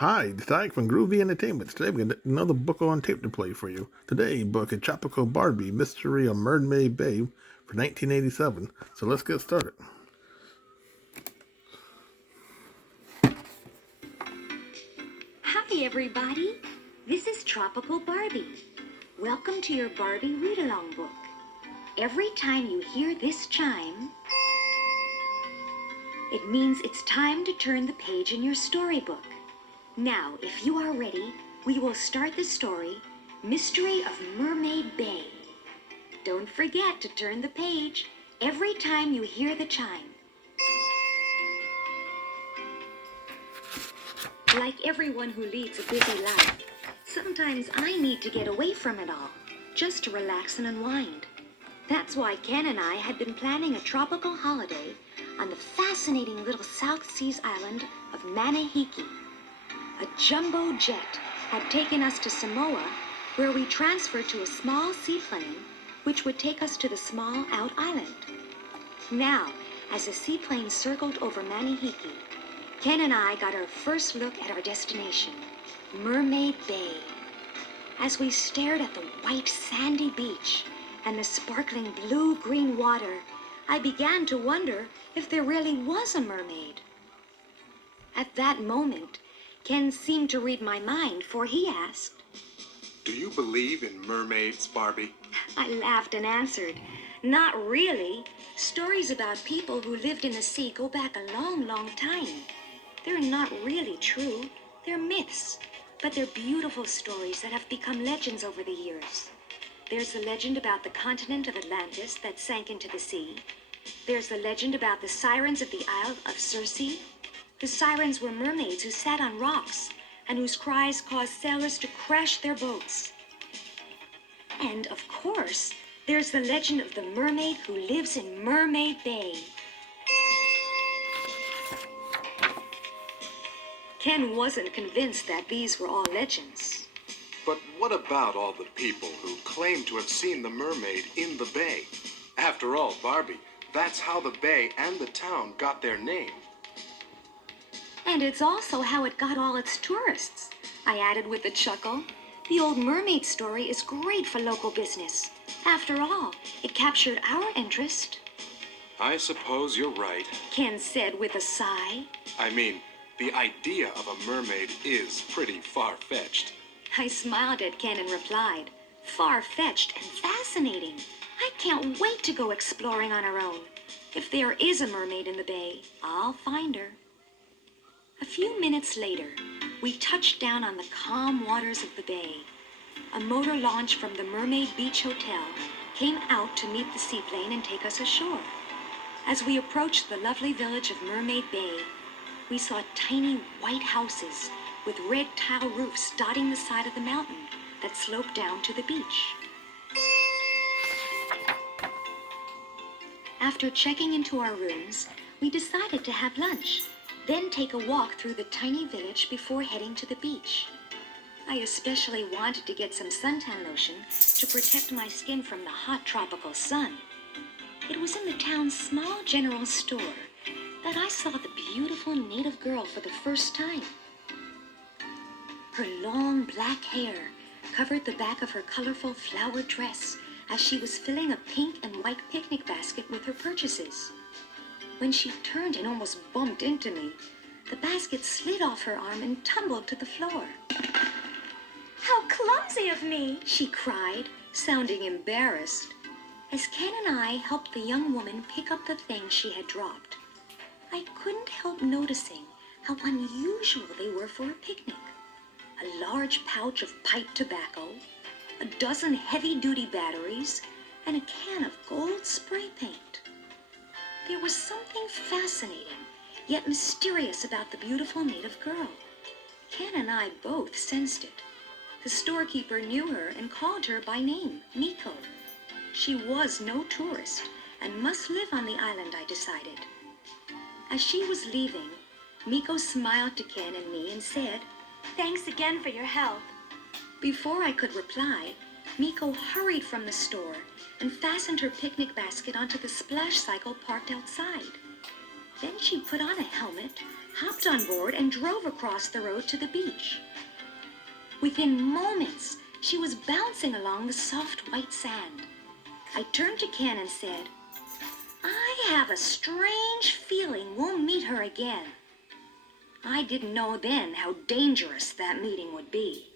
Hi, it's Ike from Groovy Entertainment. Today we got another book on tape to play for you. Today, book is Tropical Barbie, Mystery of Mermaid Bay for 1987. So let's get started. Hi everybody, this is Tropical Barbie. Welcome to your Barbie read-along book. Every time you hear this chime, it means it's time to turn the page in your storybook. Now, if you are ready, we will start the story, Mystery of Mermaid Bay. Don't forget to turn the page every time you hear the chime. Like everyone who leads a busy life, sometimes I need to get away from it all, just to relax and unwind. That's why Ken and I had been planning a tropical holiday on the fascinating little South Seas island of Manahiki. A jumbo jet had taken us to Samoa, where we transferred to a small seaplane, which would take us to the small out island. Now, as the seaplane circled over Manahiki, Ken and I got our first look at our destination, Mermaid Bay. As we stared at the white sandy beach and the sparkling blue-green water, I began to wonder if there really was a mermaid. At that moment, Ken seemed to read my mind, for he asked, "Do you believe in mermaids, Barbie?" I laughed and answered, "Not really. Stories about people who lived in the sea go back a long, long time. They're not really true. They're myths, but they're beautiful stories that have become legends over the years. There's the legend about the continent of Atlantis that sank into the sea. There's the legend about the sirens of the Isle of Circe. The sirens were mermaids who sat on rocks and whose cries caused sailors to crash their boats. And, of course, there's the legend of the mermaid who lives in Mermaid Bay." Ken wasn't convinced that these were all legends. But what about all the people who claim to have seen the mermaid in the bay? After all, Barbie, that's how the bay and the town got their name. And it's also how it got all its tourists, I added with a chuckle. The old mermaid story is great for local business. After all, it captured our interest, I suppose you're right. Ken said with a sigh. I mean, the idea of a mermaid is pretty far-fetched. I smiled at Ken and replied, "Far-fetched and fascinating. I can't wait to go exploring on our own. If there is a mermaid in the bay, I'll find her." A few minutes later, we touched down on the calm waters of the bay. A motor launch from the Mermaid Beach Hotel came out to meet the seaplane and take us ashore. As we approached the lovely village of Mermaid Bay, we saw tiny white houses with red tile roofs dotting the side of the mountain that sloped down to the beach. After checking into our rooms, we decided to have lunch, then take a walk through the tiny village before heading to the beach. I especially wanted to get some suntan lotion to protect my skin from the hot tropical sun. It was in the town's small general store that I saw the beautiful native girl for the first time. Her long black hair covered the back of her colorful flowered dress as she was filling a pink and white picnic basket with her purchases. When she turned and almost bumped into me, the basket slid off her arm and tumbled to the floor. "How clumsy of me!" she cried, sounding embarrassed, as Ken and I helped the young woman pick up the things she had dropped. I couldn't help noticing how unusual they were for a picnic. A large pouch of pipe tobacco, a dozen heavy-duty batteries, and a can of gold spray paint. There was something fascinating, yet mysterious about the beautiful native girl. Ken and I both sensed it. The storekeeper knew her and called her by name, Miko. She was no tourist and must live on the island, I decided. As she was leaving, Miko smiled to Ken and me and said, "Thanks again for your help." Before I could reply, Miko hurried from the store and fastened her picnic basket onto the splash cycle parked outside. Then she put on a helmet, hopped on board, and drove across the road to the beach. Within moments, she was bouncing along the soft white sand. I turned to Ken and said, "I have a strange feeling we'll meet her again." I didn't know then how dangerous that meeting would be.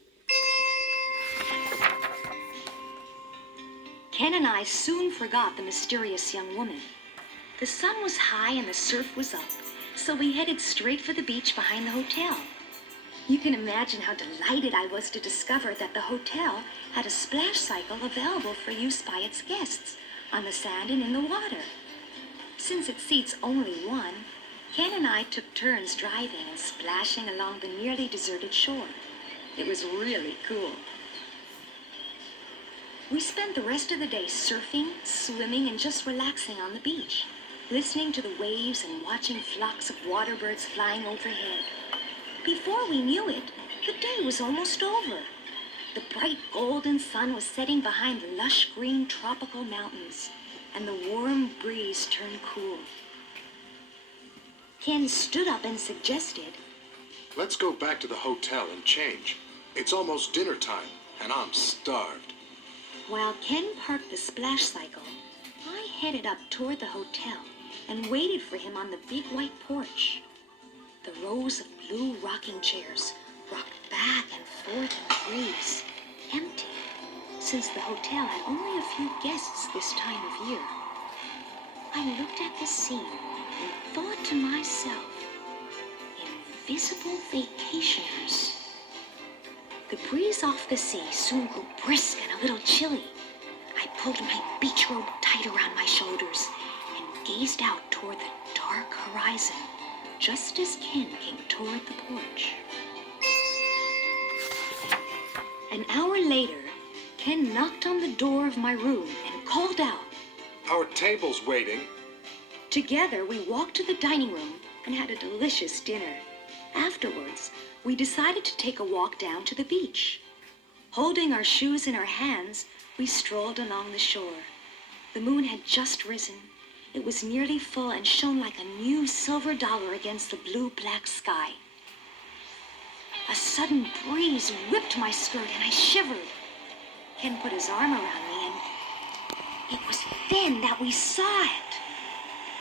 Ken and I soon forgot the mysterious young woman. The sun was high and the surf was up, so we headed straight for the beach behind the hotel. You can imagine how delighted I was to discover that the hotel had a splash cycle available for use by its guests on the sand and in the water. Since it seats only one, Ken and I took turns driving and splashing along the nearly deserted shore. It was really cool. We spent the rest of the day surfing, swimming, and just relaxing on the beach, listening to the waves and watching flocks of water birds flying overhead. Before we knew it, the day was almost over. The bright golden sun was setting behind the lush green tropical mountains, and the warm breeze turned cool. Ken stood up and suggested, Let's go back to the hotel and change. It's almost dinner time, and I'm starved. While Ken parked the splash cycle, I headed up toward the hotel and waited for him on the big white porch. The rows of blue rocking chairs rocked back and forth in the breeze, empty, since the hotel had only a few guests this time of year. I looked at the scene and thought to myself, invisible vacationers. The breeze off the sea soon grew brisk and a little chilly. I pulled my beach robe tight around my shoulders and gazed out toward the dark horizon, just as Ken came toward the porch. An hour later, Ken knocked on the door of my room and called out. Our table's waiting. Together, we walked to the dining room and had a delicious dinner. Afterwards, we decided to take a walk down to the beach. Holding our shoes in our hands, we strolled along the shore. The moon had just risen. It was nearly full and shone like a new silver dollar against the blue-black sky. A sudden breeze whipped my skirt and I shivered. Ken put his arm around me and it was then that we saw it.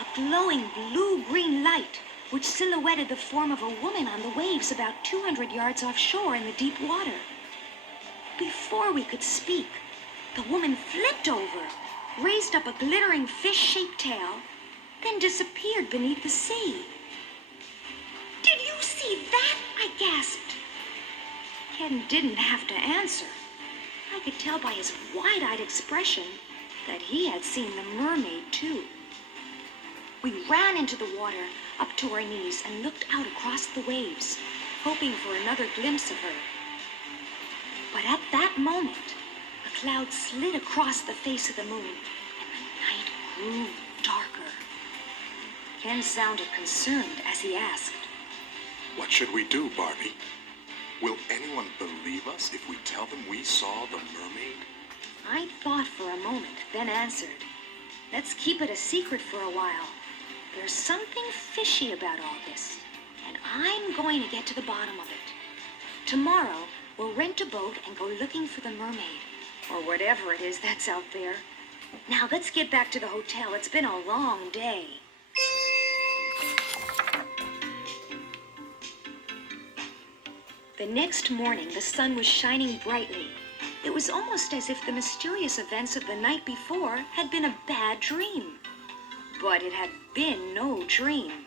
A glowing blue-green light which silhouetted the form of a woman on the waves about 200 yards offshore in the deep water. Before we could speak, the woman flipped over, raised up a glittering fish-shaped tail, then disappeared beneath the sea. "Did you see that?" I gasped. Ken didn't have to answer. I could tell by his wide-eyed expression that he had seen the mermaid too. We ran into the water up to our knees and looked out across the waves, hoping for another glimpse of her. But at that moment, a cloud slid across the face of the moon, and the night grew darker. Ken sounded concerned as he asked, What should we do, Barbie? Will anyone believe us if we tell them we saw the mermaid? I thought for a moment, then answered, "Let's keep it a secret for a while. There's something fishy about all this, and I'm going to get to the bottom of it. Tomorrow, we'll rent a boat and go looking for the mermaid, or whatever it is that's out there. Now let's get back to the hotel. It's been a long day." The next morning, the sun was shining brightly. It was almost as if the mysterious events of the night before had been a bad dream. But it had been no dream.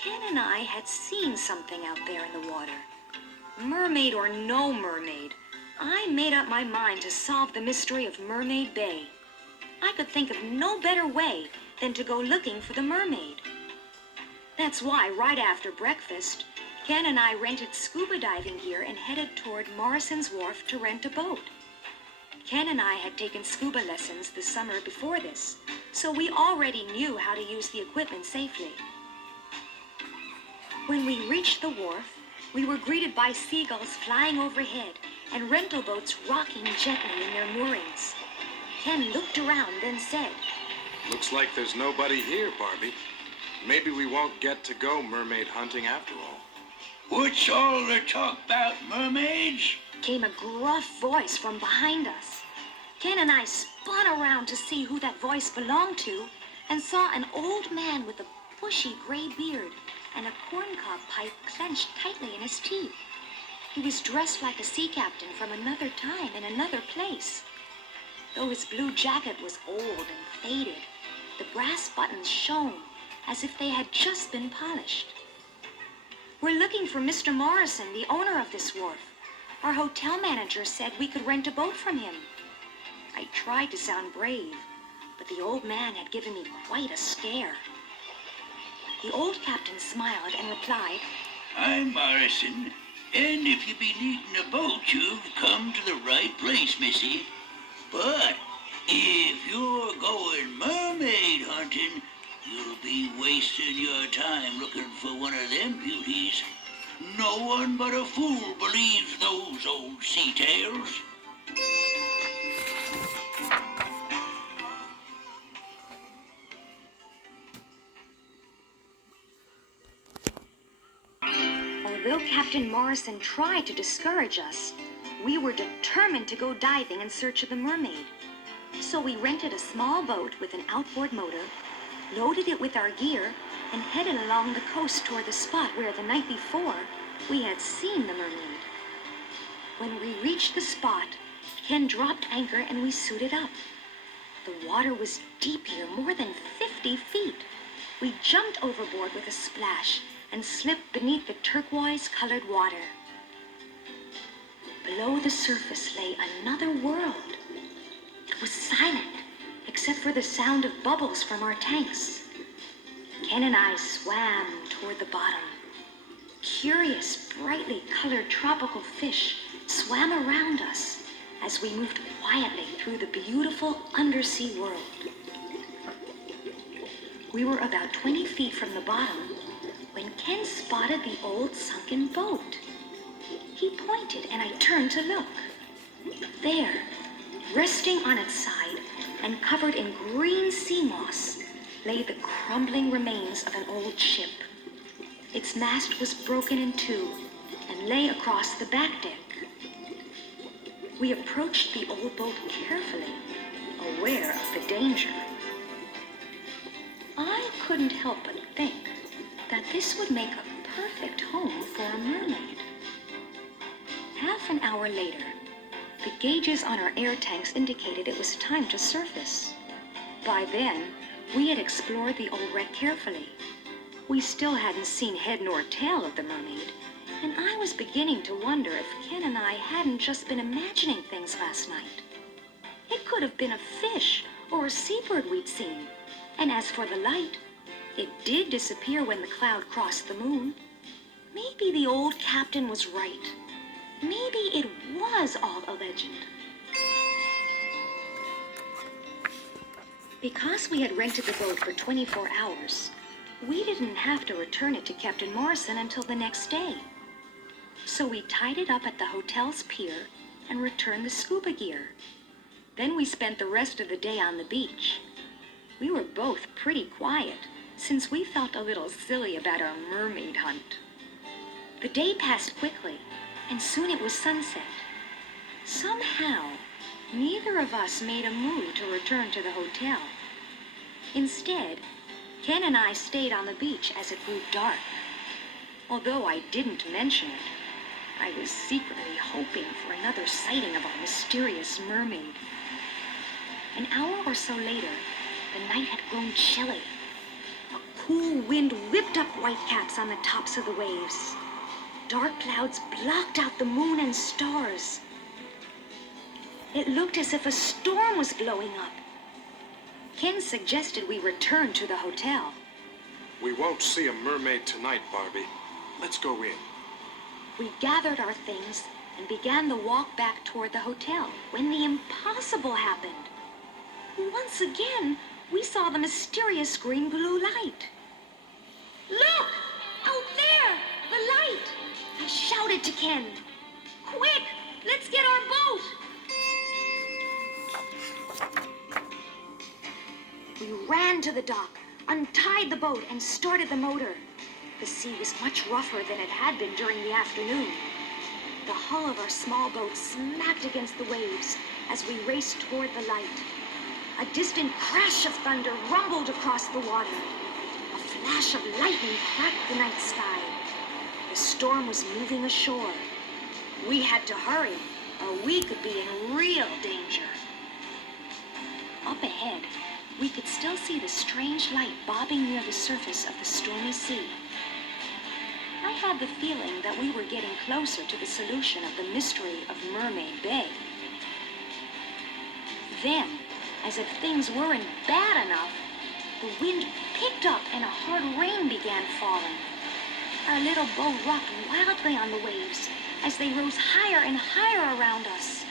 Ken and I had seen something out there in the water. Mermaid or no mermaid, I made up my mind to solve the mystery of Mermaid Bay. I could think of no better way than to go looking for the mermaid. That's why, right after breakfast, Ken and I rented scuba diving gear and headed toward Morrison's Wharf to rent a boat. Ken and I had taken scuba lessons the summer before this, so we already knew how to use the equipment safely. When we reached the wharf, we were greeted by seagulls flying overhead and rental boats rocking gently in their moorings. Ken looked around, then said, Looks like there's nobody here, Barbie. Maybe we won't get to go mermaid hunting after all. What's all the talk about mermaids? Came a gruff voice from behind us. Ken and I spun around to see who that voice belonged to and saw an old man with a bushy gray beard and a corncob pipe clenched tightly in his teeth. He was dressed like a sea captain from another time in another place. Though his blue jacket was old and faded, the brass buttons shone as if they had just been polished. We're looking for Mr. Morrison, the owner of this wharf. Our hotel manager said we could rent a boat from him. I tried to sound brave, but the old man had given me quite a scare. The old captain smiled and replied, I'm Morrison, and if you be needing a boat, you've come to the right place, missy. But if you're going mermaid hunting, you'll be wasting your time looking for one of them beauties. No one but a fool believes those old sea tales. Although Captain Morrison tried to discourage us, we were determined to go diving in search of the mermaid. So we rented a small boat with an outboard motor, loaded it with our gear, and headed along the coast toward the spot where the night before we had seen the mermaid. When we reached the spot, Ken dropped anchor and we suited up. The water was deep here, more than 50 feet. We jumped overboard with a splash and slipped beneath the turquoise-colored water. Below the surface lay another world. It was silent, except for the sound of bubbles from our tanks. Ken and I swam toward the bottom. Curious, brightly colored tropical fish swam around us as we moved quietly through the beautiful undersea world. We were about 20 feet from the bottom when Ken spotted the old sunken boat. He pointed and I turned to look. There, resting on its side and covered in green sea moss, lay the crumbling remains of an old ship. Its mast was broken in two and lay across the back deck. We approached the old boat carefully, aware of the danger. I couldn't help but think that this would make a perfect home for a mermaid. Half an hour later, the gauges on our air tanks indicated it was time to surface. By then, we had explored the old wreck carefully. We still hadn't seen head nor tail of the mermaid, and I was beginning to wonder if Ken and I hadn't just been imagining things last night. It could have been a fish or a seabird we'd seen, and as for the light, it did disappear when the cloud crossed the moon. Maybe the old captain was right. Maybe it was all a legend. Because we had rented the boat for 24 hours, we didn't have to return it to Captain Morrison until the next day. So we tied it up at the hotel's pier and returned the scuba gear. Then we spent the rest of the day on the beach. We were both pretty quiet, since we felt a little silly about our mermaid hunt. The day passed quickly, and soon it was sunset. Somehow, neither of us made a move to return to the hotel. Instead, Ken and I stayed on the beach as it grew dark. Although I didn't mention it, I was secretly hoping for another sighting of our mysterious mermaid. An hour or so later, the night had grown chilly. A cool wind whipped up whitecaps on the tops of the waves. Dark clouds blocked out the moon and stars. It looked as if a storm was blowing up. Ken suggested we return to the hotel. We won't see a mermaid tonight, Barbie. Let's go in. We gathered our things and began the walk back toward the hotel when the impossible happened. Once again, we saw the mysterious green blue light. Look! Out there! The light! I shouted to Ken. Quick! Let's get our boat! We ran to the dock, untied the boat, and started the motor. The sea was much rougher than it had been during the afternoon. The hull of our small boat smacked against the waves as we raced toward the light. A distant crash of thunder rumbled across the water. A flash of lightning cracked the night sky. The storm was moving ashore. We had to hurry, or we could be in real danger. Up ahead, we could still see the strange light bobbing near the surface of the stormy sea. I had the feeling that we were getting closer to the solution of the mystery of Mermaid Bay. Then, as if things weren't bad enough, the wind picked up and a hard rain began falling. Our little boat rocked wildly on the waves as they rose higher and higher around us.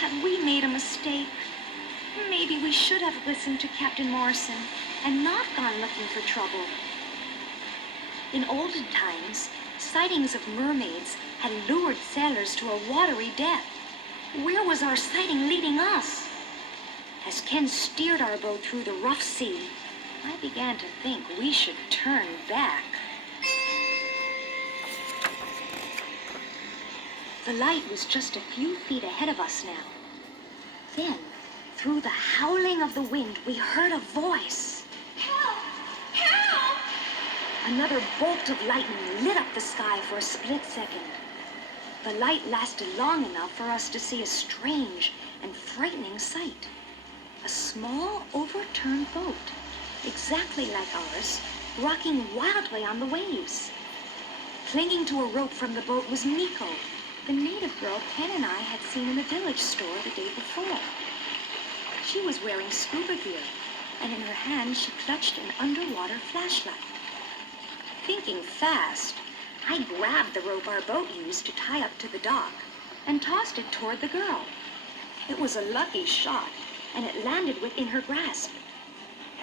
Had we made a mistake? Maybe we should have listened to Captain Morrison and not gone looking for trouble. In olden times, sightings of mermaids had lured sailors to a watery death. Where was our sighting leading us? As Ken steered our boat through the rough sea, I began to think we should turn back. The light was just a few feet ahead of us now. Then, through the howling of the wind, we heard a voice. Help! Help! Another bolt of lightning lit up the sky for a split second. The light lasted long enough for us to see a strange and frightening sight. A small, overturned boat, exactly like ours, rocking wildly on the waves. Clinging to a rope from the boat was Miko, the native girl Ken and I had seen in the village store the day before. She was wearing scuba gear, and in her hand she clutched an underwater flashlight. Thinking fast, I grabbed the rope our boat used to tie up to the dock and tossed it toward the girl. It was a lucky shot, and it landed within her grasp.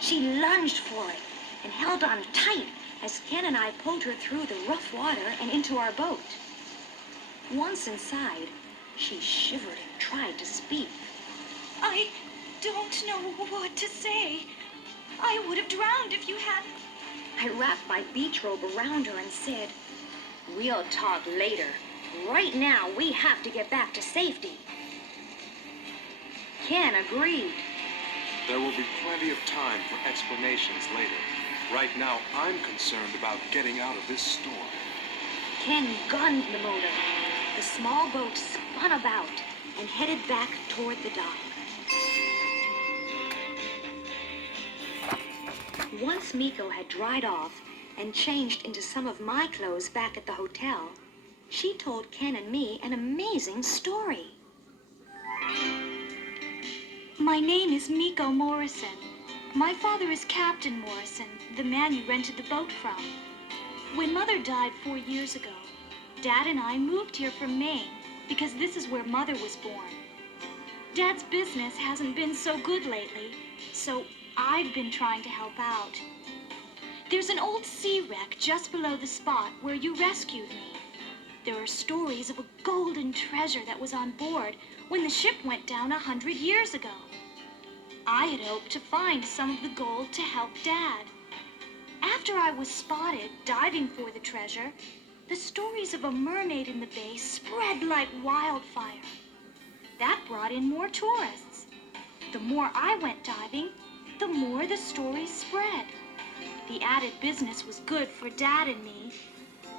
She lunged for it and held on tight as Ken and I pulled her through the rough water and into our boat. Once inside, she shivered and tried to speak. I don't know what to say. I would have drowned if you hadn't. I wrapped my beach robe around her and said, "We'll talk later. Right now, we have to get back to safety." Ken agreed. There will be plenty of time for explanations later. Right now, I'm concerned about getting out of this storm. Ken gunned the motor. The small boat spun about and headed back toward the dock. Once Miko had dried off and changed into some of my clothes back at the hotel, she told Ken and me an amazing story. My name is Miko Morrison. My father is Captain Morrison, the man you rented the boat from. When Mother died 4 years ago, Dad and I moved here from Maine because this is where Mother was born. Dad's business hasn't been so good lately, so I've been trying to help out. There's an old sea wreck just below the spot where you rescued me. There are stories of a golden treasure that was on board when the ship went down 100 years ago. I had hoped to find some of the gold to help Dad. After I was spotted diving for the treasure, the stories of a mermaid in the bay spread like wildfire. That brought in more tourists. The more I went diving, the more the stories spread. The added business was good for Dad and me,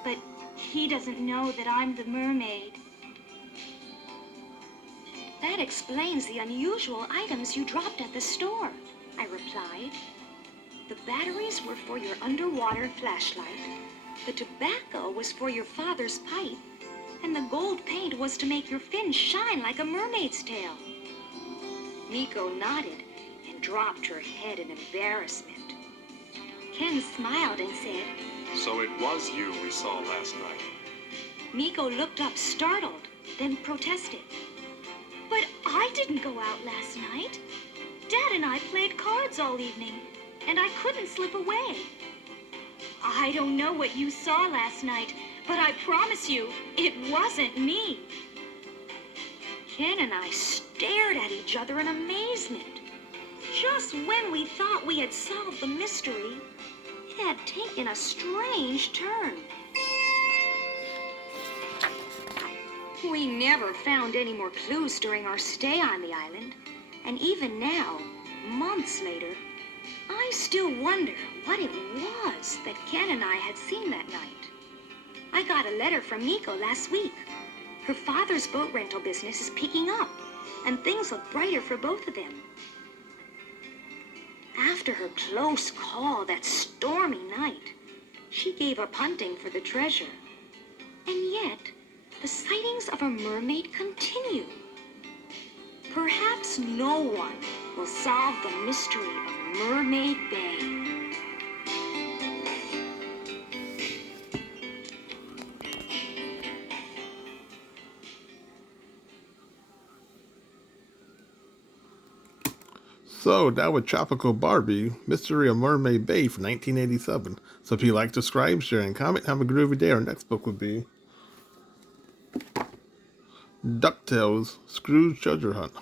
but he doesn't know that I'm the mermaid. That explains the unusual items you dropped at the store, I replied. The batteries were for your underwater flashlight, the tobacco was for your father's pipe, and the gold paint was to make your fins shine like a mermaid's tail. Miko nodded and dropped her head in embarrassment. Ken smiled and said, So it was you we saw last night. Miko looked up startled, then protested. But I didn't go out last night. Dad and I played cards all evening, and I couldn't slip away. I don't know what you saw last night, but I promise you, it wasn't me. Ken and I stared at each other in amazement. just when we thought we had solved the mystery, it had taken a strange turn. We never found any more clues during our stay on the island, and even now, months later, I still wonder what it was that Ken and I had seen that night. I got a letter from Miko last week. Her father's boat rental business is picking up, and things look brighter for both of them. After her close call that stormy night, she gave up hunting for the treasure. And yet, the sightings of a mermaid continue. Perhaps no one will solve the mystery of Mermaid Bay. So that was Tropical Barbie, Mystery of Mermaid Bay from 1987. So if you like, subscribe, share, and comment, have a groovy day. Our next book would be DuckTales, Scrooge Treasure Hunt.